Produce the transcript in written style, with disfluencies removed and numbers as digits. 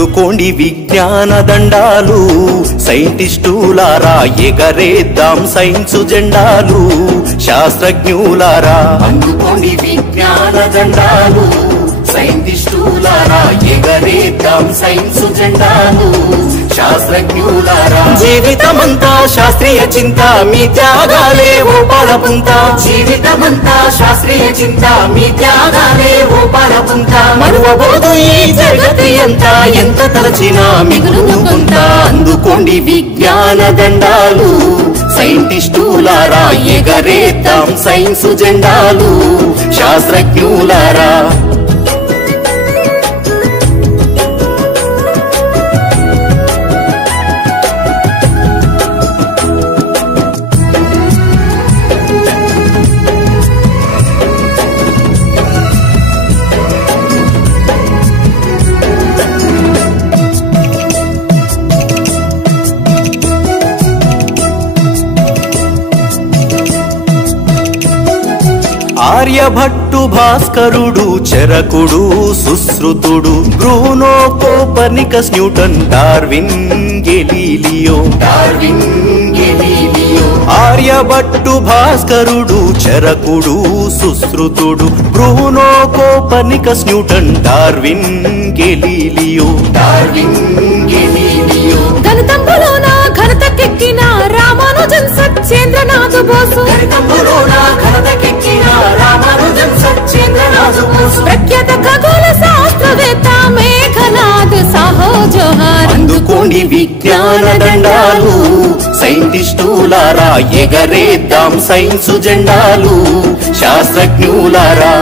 అందుకోండి విజ్ఞాన దండాలు సైంటిస్టులారా ఎగరేద్దాం సైన్సు జెండాలు శాస్త్రజ్ఞులారా అందుకోండి విజ్ఞాన దండాలు సైంటిస్టులారా ఎగరేద్దాం సైన్సు జెండాలు శాస్త్రజ్ఞులారా జీవితమంతా శాస్త్రీయ చింత మీ త్యాగాలే ఓ పాలపుంత జీవితమంతా శాస్త్రీయ చింత మీ త్యాగాలే ఓ పాలపుంత మరువబోదు ఈ జగతి అంతా ఎంత తలచినా మిగులును కొంత అందుకోండి విజ్ఞాన దండాలు సైంటిస్టులారా ఎగరేద్దాం సైన్సు జెండాలు శాస్త్రజ్ఞులారా ఆర్యభట్టు భాస్కరుడు చరకుడు సుశ్రుతుడు Bruno Copernicus Newton Darwin Galileo Aryabhatta భాస్కరుడు చరకుడు సుశ్రుతుడు Bruno Copernicus Newton Darwin Galileo గణితంబులోన ఘనతకెక్కిన రామానుజన్ సత్యేంద్రనాథ్ బోసు ప్రఖ్యాత ఖగోళ శాస్త్రవేత్త మేఘనాథ్ సాహో జోహార్ అందుకోండి విజ్ఞాన దండాలు సైంటిస్టులారా ఎగరేద్దాం సైన్సు జెండాలు శాస్త్రజ్ఞులారా